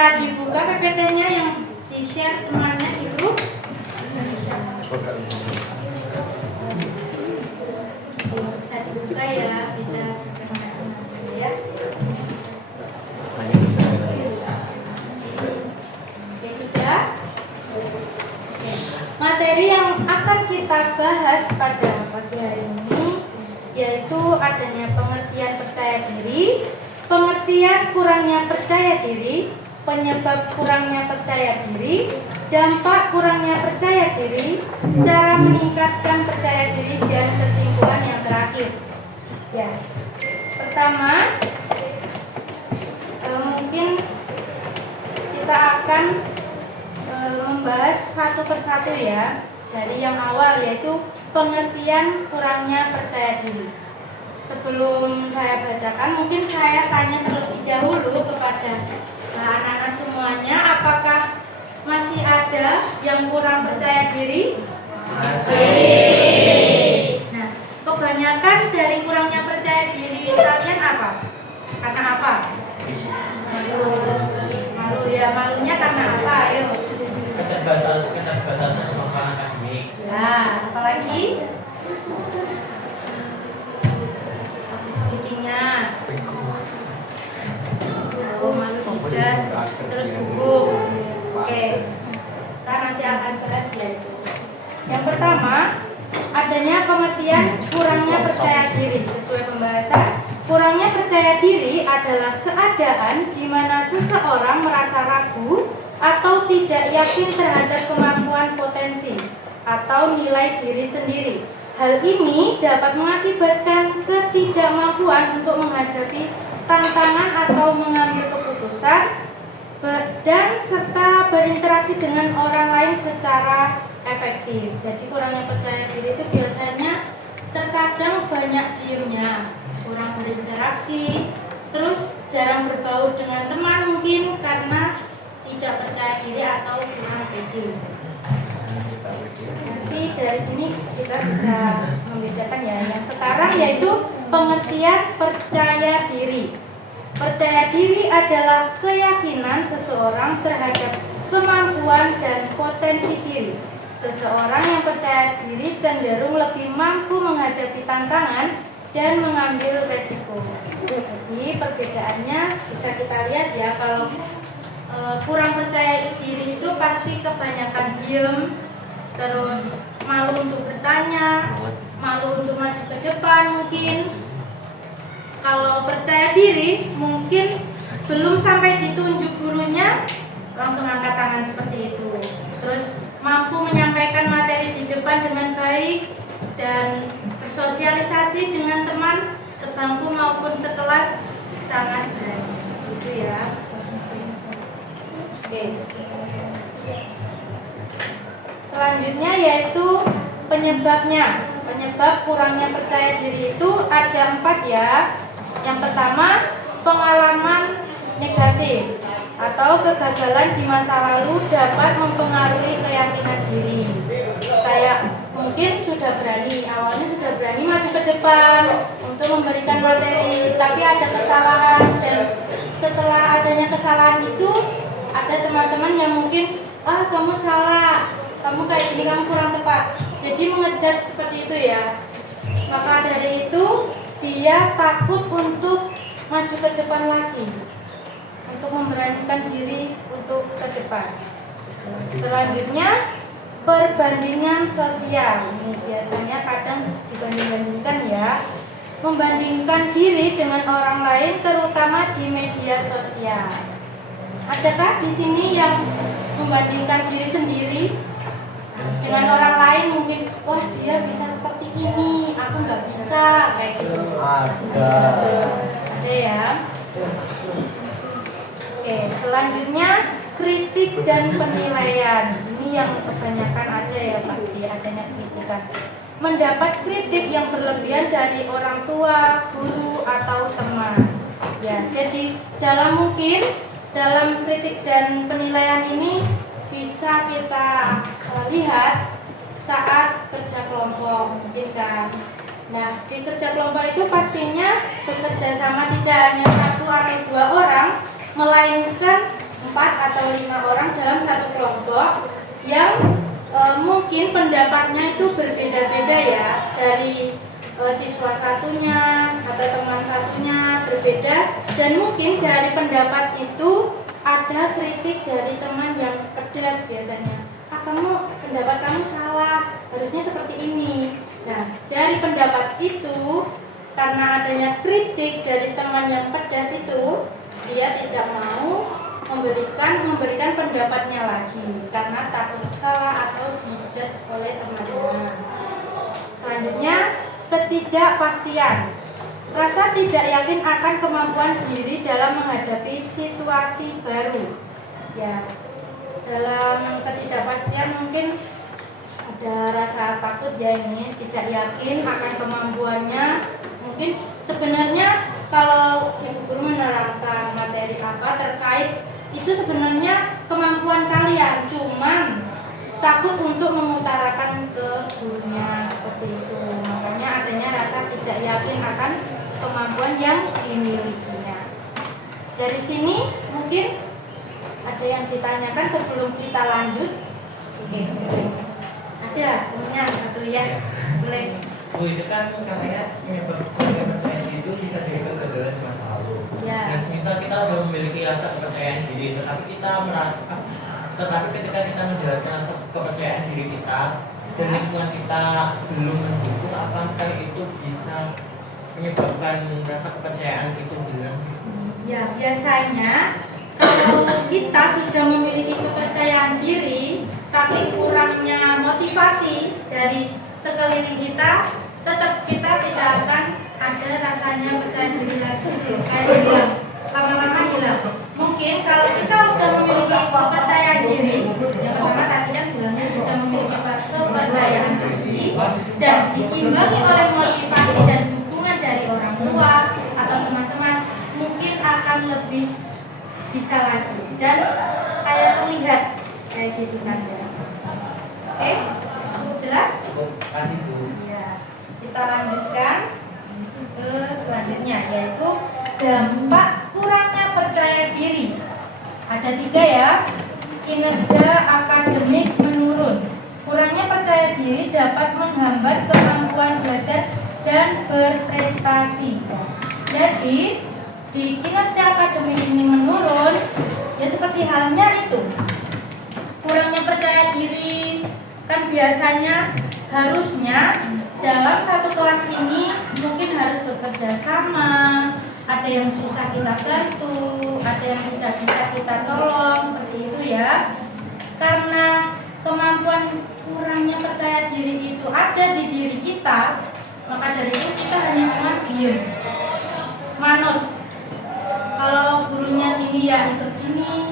bisa dibuka PPT-nya yang di-share temannya di grup. Bisa dibuka ya, bisa teman-teman ya. Oke, sudah. Materi yang akan kita bahas pada pagi hari ini yaitu adanya pengertian percaya diri, pengertian kurangnya percaya diri, penyebab kurangnya percaya diri, dampak kurangnya percaya diri, cara meningkatkan percaya diri, dan kesimpulan yang terakhir. Ya, pertama mungkin kita akan membahas satu persatu ya, dari yang awal yaitu pengertian kurangnya percaya diri. Sebelum saya bacakan, mungkin saya tanya terlebih dahulu kepada anak-anak semuanya, apakah masih ada yang kurang percaya diri? Masih. Nah, kebanyakan dari kurangnya percaya diri kalian apa? Karena apa? Malu ya, malunya karena apa? Ayo. Keterbatasan kemampuan akademik. Ya, apalagi? Speakingnya. Oh, malu dijudge, terus gugup. Oke, kita nanti akan bahas ya itu. Yang pertama, adanya pengertian kurangnya percaya diri. Sesuai pembahasan, kurangnya percaya diri adalah keadaan di mana seseorang merasa ragu atau tidak yakin terhadap kemampuan, potensi, atau nilai diri sendiri. Hal ini dapat mengakibatkan ketidakmampuan untuk menghadapi tantangan atau mengambil keputusan dan serta berinteraksi dengan orang lain secara efektif. Jadi kurangnya percaya diri itu biasanya terkadang banyak diemnya, kurang berinteraksi, terus jarang berbaur dengan teman mungkin karena tidak percaya diri atau kurang pede. Nanti dari sini kita bisa membedakan ya. Yang sekarang yaitu pengertian percaya diri. Percaya diri adalah keyakinan seseorang terhadap kemampuan dan potensi diri. Seseorang yang percaya diri cenderung lebih mampu menghadapi tantangan dan mengambil resiko. Jadi perbedaannya bisa kita lihat ya, kalau kurang percaya diri itu pasti kebanyakan diem, terus malu untuk bertanya, malu untuk maju ke depan mungkin. Kalau percaya diri mungkin belum sampai ditunjuk gurunya langsung angkat tangan seperti itu. Terus mampu menyampaikan materi di depan dengan baik dan bersosialisasi dengan teman sebangku maupun sekelas sangat berani. Gitu ya. Oke. Selanjutnya yaitu penyebabnya. Penyebab kurangnya percaya diri itu ada 4 ya. Yang pertama, pengalaman negatif atau kegagalan di masa lalu dapat mempengaruhi keyakinan diri. Kayak mungkin sudah berani, awalnya sudah berani maju ke depan untuk memberikan materi, tapi ada kesalahan, dan setelah adanya kesalahan itu ada teman-teman yang mungkin kamu salah, kamu kayak gini, kamu kurang tepat, jadi mengejudge seperti itu ya. Maka dari itu dia takut untuk maju ke depan lagi, untuk memberanikan diri untuk ke depan. Selanjutnya perbandingan sosial. Ini biasanya kadang dibanding-bandingkan ya, membandingkan diri dengan orang lain terutama di media sosial. Adakah di sini yang membandingkan diri sendiri dengan orang lain, mungkin wah dia bisa seperti ini, aku nggak bisa, kayak gitu? Ada ya. Oke, selanjutnya kritik dan penilaian. Ini yang kebanyakan ada ya, pasti adanya kritikan. Mendapat kritik yang berlebihan dari orang tua, guru, atau teman. Ya, jadi dalam kritik dan penilaian ini bisa kita lihat saat kerja kelompok mungkin kan. Nah, di kerja kelompok itu pastinya bekerja sama tidak hanya 1 atau 2 orang, melainkan 4 atau 5 orang dalam satu kelompok yang mungkin pendapatnya itu berbeda-beda ya, dari siswa satunya atau teman satunya berbeda, dan mungkin dari pendapat itu ada kritik dari teman yang pedas biasanya. Pendapat kamu salah, harusnya seperti ini. Nah, dari pendapat itu, karena adanya kritik dari teman yang pedas itu, dia tidak mau memberikan pendapatnya lagi karena takut salah atau dijudge oleh temannya. Selanjutnya, ketidakpastian. Rasa tidak yakin akan kemampuan diri dalam menghadapi situasi baru. Ya, dalam ketidakpastian mungkin ada rasa takut ya, ini tidak yakin akan kemampuannya. Mungkin sebenarnya kalau ibu guru menerangkan materi apa terkait itu sebenarnya kemampuan kalian, cuman takut untuk mengutarakan ke gurunya seperti itu. Makanya adanya rasa tidak yakin akan kemampuan yang dimilikinya. Dari sini mungkin ada yang ditanyakan sebelum kita lanjut? Ada temennya satu ya, boleh. Bu, itu kan katanya kepercayaan diri itu bisa jadi kegagalan di masa lalu. Ya. Dan semisal kita sudah memiliki rasa kepercayaan diri, tetapi ketika kita menjalankan rasa kepercayaan diri kita dan lingkungan kita belum mendukung, apakah itu bisa menyebabkan rasa kepercayaan itu hilang? Ya, biasanya kalau kita sudah memiliki kepercayaan diri tapi kurangnya motivasi dari sekeliling kita, tetap kita tidak akan ada rasanya percaya diri lagi, kayak hilang, lama-lama hilang. Mungkin kalau kita sudah memiliki kepercayaan diri, yang pertama tadi kan bilangnya sudah memiliki kepercayaan diri dan diimbangi oleh motivasi dan dukungan dari orang tua atau teman-teman, mungkin akan lebih bisa lagi dan kayak terlihat kayak gitu kan ya. Oke, jelas? Kasih Bu. Ya, kita lanjutkan ke selanjutnya, yaitu dampak kurangnya percaya diri. Ada 3 ya. Kinerja akademik menurun. Kurangnya percaya diri dapat menghambat kemampuan belajar dan berprestasi. Jadi di kinerja akademik ini menurun, ya seperti halnya itu kurangnya percaya diri. Kan biasanya harusnya dalam satu kelas ini mungkin harus bekerja sama, ada yang susah kita bantu, ada yang tidak bisa kita tolong, seperti itu ya. Karena kemampuan kurangnya percaya diri itu ada di diri kita, maka dari itu kita hanya cuma diem, manut. Kalau gurunya gini ya ikut gini,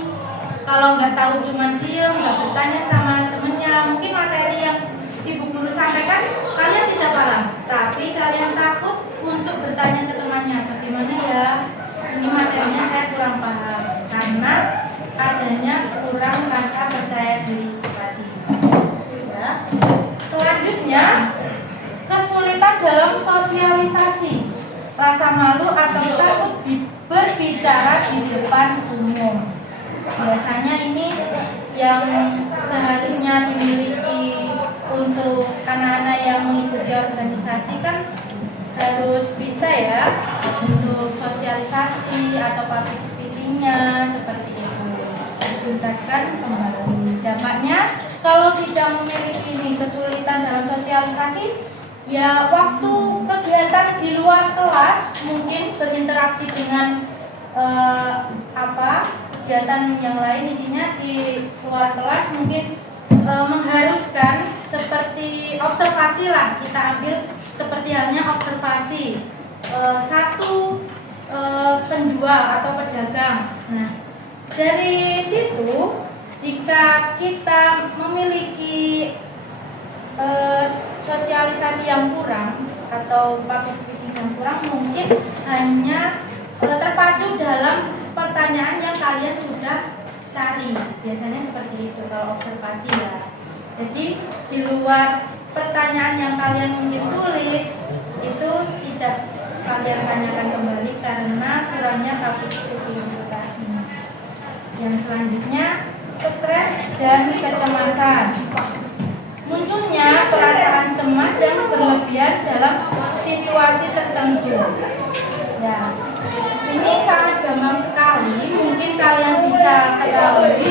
kalau nggak tahu cuma diem, nggak bertanya sama temennya. Mungkin materi yang ibu guru sampaikan kalian tidak paham, tapi kalian takut untuk bertanya ke temannya, bagaimana ya ini materinya saya kurang paham, karena adanya kurang rasa percaya diri tadi ya. Selanjutnya, kesulitan dalam sosialisasi, rasa malu atau takut berbicara di depan umum. Biasanya ini yang seharusnya dimiliki untuk anak-anak yang mengikuti organisasi kan harus bisa ya untuk sosialisasi atau public speakingnya seperti itu. Ditingkatkan kembali. Dampaknya kalau tidak memiliki ini kesulitan dalam sosialisasi, ya waktu kegiatan di luar kelas mungkin berinteraksi dengan kegiatan yang lain, intinya di luar kelas mungkin mengharuskan seperti observasi lah, kita ambil seperti halnya observasi satu penjual atau pedagang. Nah, dari situ jika kita memiliki sosialisasi yang kurang atau public speaking yang kurang, mungkin hanya terpacu dalam pertanyaan yang kalian sudah cari. Biasanya seperti itu kalau observasi ya. Jadi di luar pertanyaan yang kalian mungkin tulis itu tidak kalian tanyakan kembali karena kurangnya public speaking tadi. Yang selanjutnya, stres dan kecemasan. Munculnya perasaan cemas yang berlebihan dalam situasi tertentu. Ya, ini sangat gampang sekali. Mungkin kalian bisa ketahui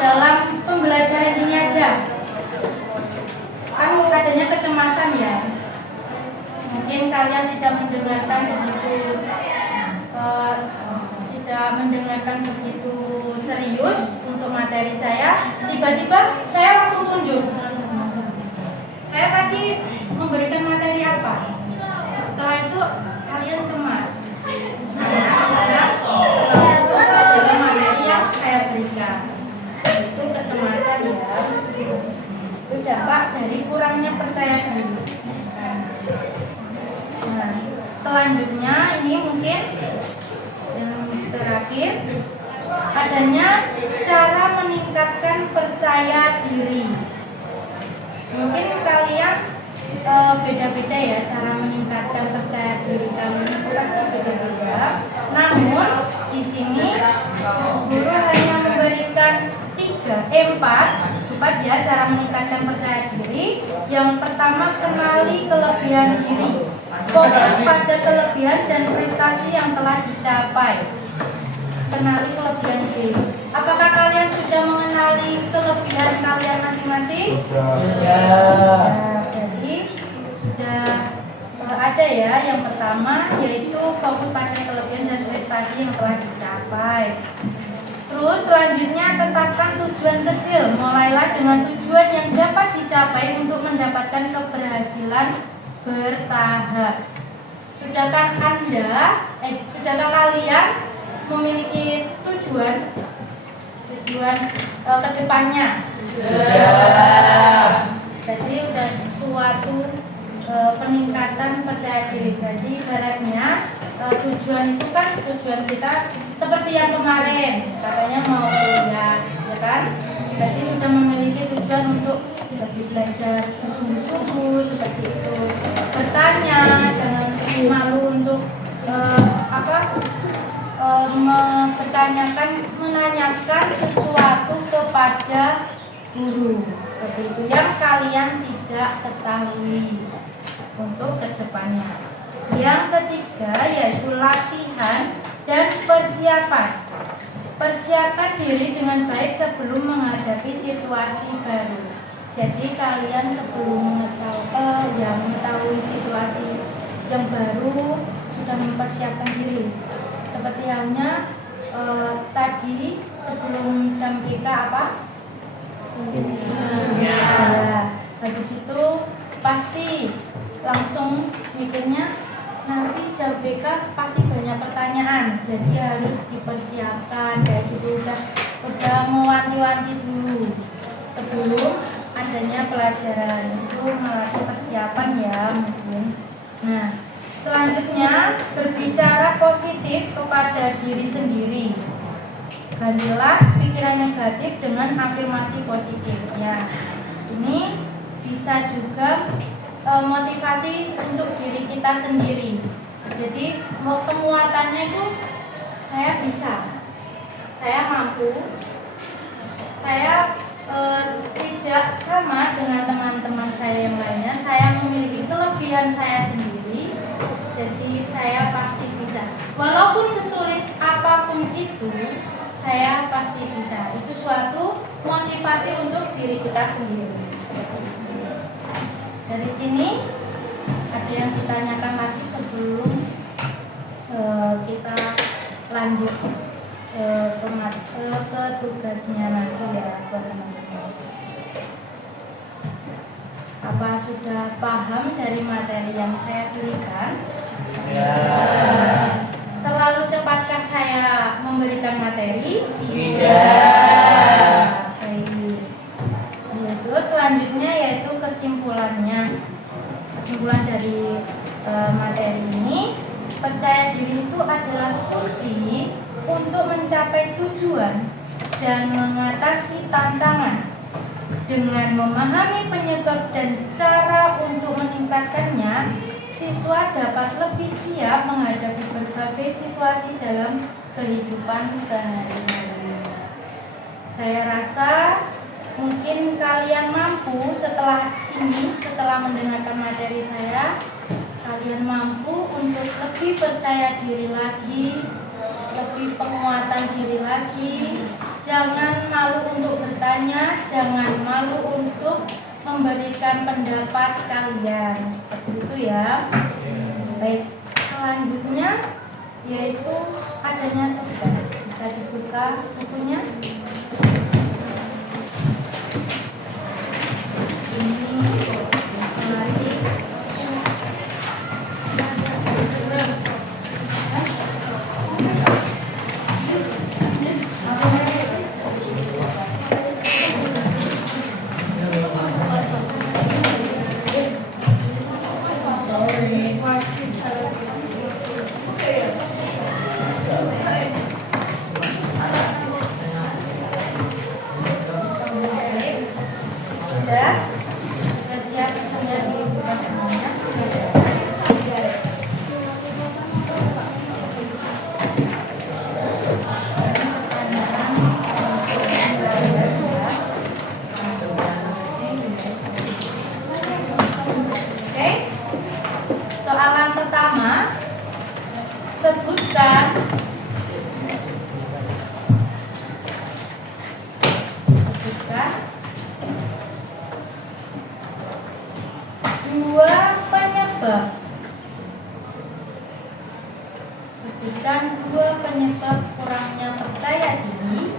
dalam pembelajaran ini aja. Kan adanya kecemasan ya. Mungkin kalian tidak mendengarkan begitu serius untuk materi saya. Tiba-tiba saya langsung tunjuk. Saya tadi memberikan materi apa? Setelah itu kalian cemas. Itu adalah materi yang saya berikan. Itu kecemasan ya. Itu dampak dari kurangnya percaya diri. Nah, selanjutnya ini mungkin yang terakhir, adanya cara meningkatkan percaya diri. Mungkin kalian beda-beda ya cara meningkatkan percaya diri kalian itu pasti beda-beda. Namun di sini guru hanya memberikan 4 ya cara meningkatkan percaya diri. Yang pertama, kenali kelebihan diri. Fokus pada kelebihan dan prestasi yang telah dicapai. Kenali kelebihan diri. Apakah kalian sudah mengenali kelebihan kalian masing-masing? Sudah. Nah, jadi sudah ada ya. Yang pertama yaitu fokus pada kelebihan dan prestasi yang telah dicapai. Terus selanjutnya, tetapkan tujuan kecil. Mulailah dengan tujuan yang dapat dicapai untuk mendapatkan keberhasilan bertahap. Sudahkah kalian memiliki tujuan ke depannya? Sudah. Jadi sudah suatu peningkatan percaya diri. Jadi ibaratnya tujuan itu kan tujuan kita seperti yang kemarin katanya mau kuliah, ya kan? Berarti sudah memiliki tujuan untuk lebih belajar bersungguh-sungguh seperti itu. Bertanya, jangan malu untuk menanyakan sesuatu kepada guru. Seperti itu yang kalian tidak ketahui untuk kedepannya. Yang ketiga yaitu latihan dan persiapan. Persiapkan diri dengan baik sebelum menghadapi situasi baru. Jadi kalian sebelum mengetahui situasi yang baru sudah mempersiapkan diri. Seperti halnya tadi sebelum jam PK apa? Ya. Habis itu pasti langsung mikirnya nanti jam BK pasti banyak pertanyaan, jadi harus dipersiapkan kayak gitu. Udah mewanti-wanti dulu sebelum adanya pelajaran, itu melalui persiapan ya mungkin. Nah, selanjutnya berbicara positif kepada diri sendiri. Gantilah pikiran negatif dengan afirmasi positif ya. Ini bisa juga motivasi untuk diri kita sendiri. Jadi penguatannya itu saya bisa, saya mampu, saya tidak sama dengan teman-teman saya yang lainnya. Saya memiliki kelebihan saya sendiri. Jadi saya pasti bisa. Walaupun sesulit apapun itu, saya pasti bisa. Itu suatu motivasi untuk diri kita sendiri. Dari sini ada yang ditanyakan lagi sebelum kita lanjut ke tugasnya nanti ya buat teman-teman. Apa sudah paham dari materi yang saya berikan? Ya. Terlalu cepatkah saya memberikan materi? Tidak. Baik. Yaitu selanjutnya yaitu kesimpulannya. Kesimpulan dari materi ini, percaya diri itu adalah kunci untuk mencapai tujuan dan mengatasi tantangan. Dengan memahami penyebab dan cara untuk meningkatkannya, siswa dapat lebih siap menghadapi berbagai situasi dalam kehidupan sehari-hari. kalian mampu setelah ini, setelah mendengarkan materi saya, kalian mampu untuk lebih percaya diri lagi, lebih penguatan diri lagi. Jangan malu untuk bertanya, jangan malu untuk memberikan pendapat kalian. Seperti itu ya. Baik, selanjutnya yaitu adanya tugas. Bisa dibuka bukunya. Dua penyebab kurangnya percaya diri.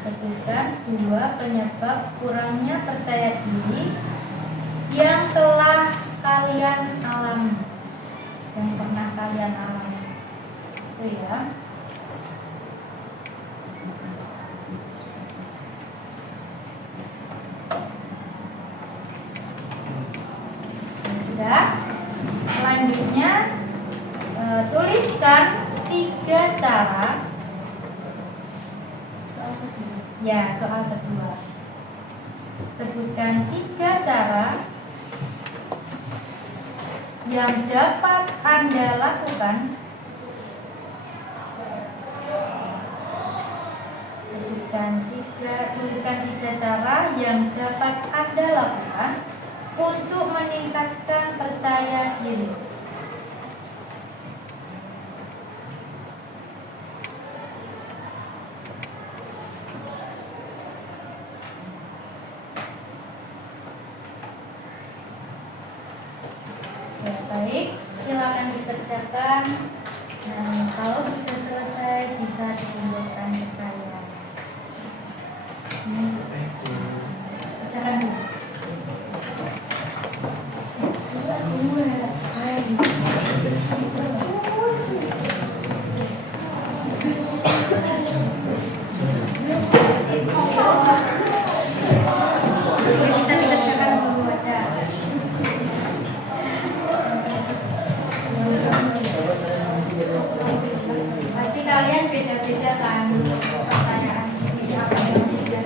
Sebutkan dua penyebab kurangnya percaya diri yang telah kalian alami, yang pernah kalian alami. Itu ya. Selanjutnya tuliskan 3 cara. Soal kedua. Sebutkan 3 cara yang dapat Anda lakukan. Tuliskan 3 cara yang dapat Anda lakukan untuk meningkatkan percaya diri. Ya, baik, silakan dikerjakan. Nah, kalau sudah selesai bisa ditunjukkan ke saya. Kerjakan dulu. Bisa dikerjakan dulu aja. Pasti kalian beda-beda kan pertanyaan ini apa yang tidak.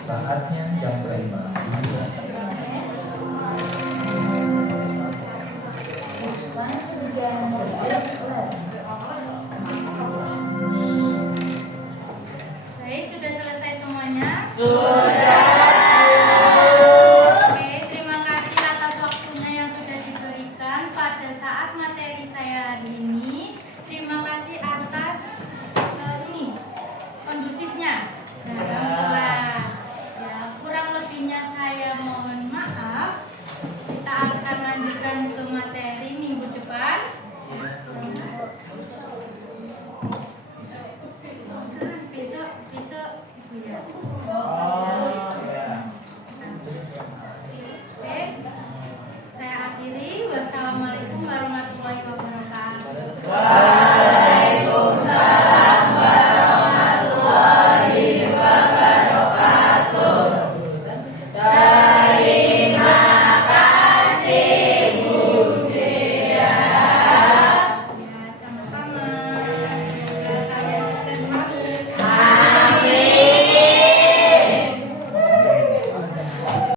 Saatnya jam kelima. Baik, sudah selesai semuanya? Sudah. Oke, terima kasih atas waktunya yang sudah diberikan pada saat materi saya hari ini.